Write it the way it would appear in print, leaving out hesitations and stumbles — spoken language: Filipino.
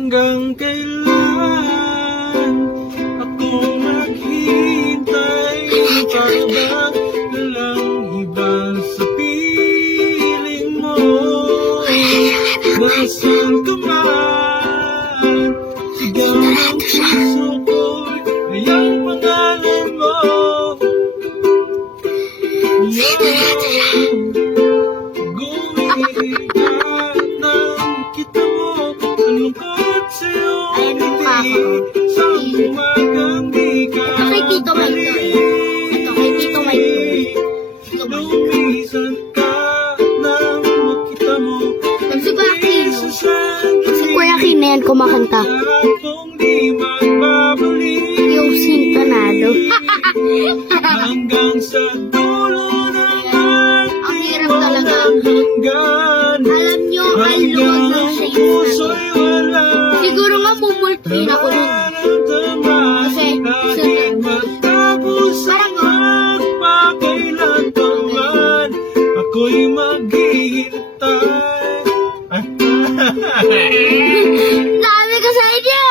Hanggang kailan ako maghihintay? Para bang walang iba sa piling mo? Nasaan ka man? Sigaw ng puso ko'y ay ang pangalan mo. Gumigat ng kita mo, malungkot sa'yo. Ayan yung mukha ko. Sa umagang di ka Ito kay Tito Mike to eh. Ito kay Tito Mike to. Tito Mike. lumisan ka nang makita mo. Nagsubaki. Sa Si Kuya Kim na yan kumakanta. kung di magbabalik. Yung sintonado. Hanggang sa dulo ng Ang hirap talaga. hanggan. Alam nyo, ang luwag ng shades natin. Puso'y wala. Siguro nga mumultrain ako nun. Kasi, Kahit matapos ang magpakailan pa man, ako'y maghihintay. Sabi ko sa inyo!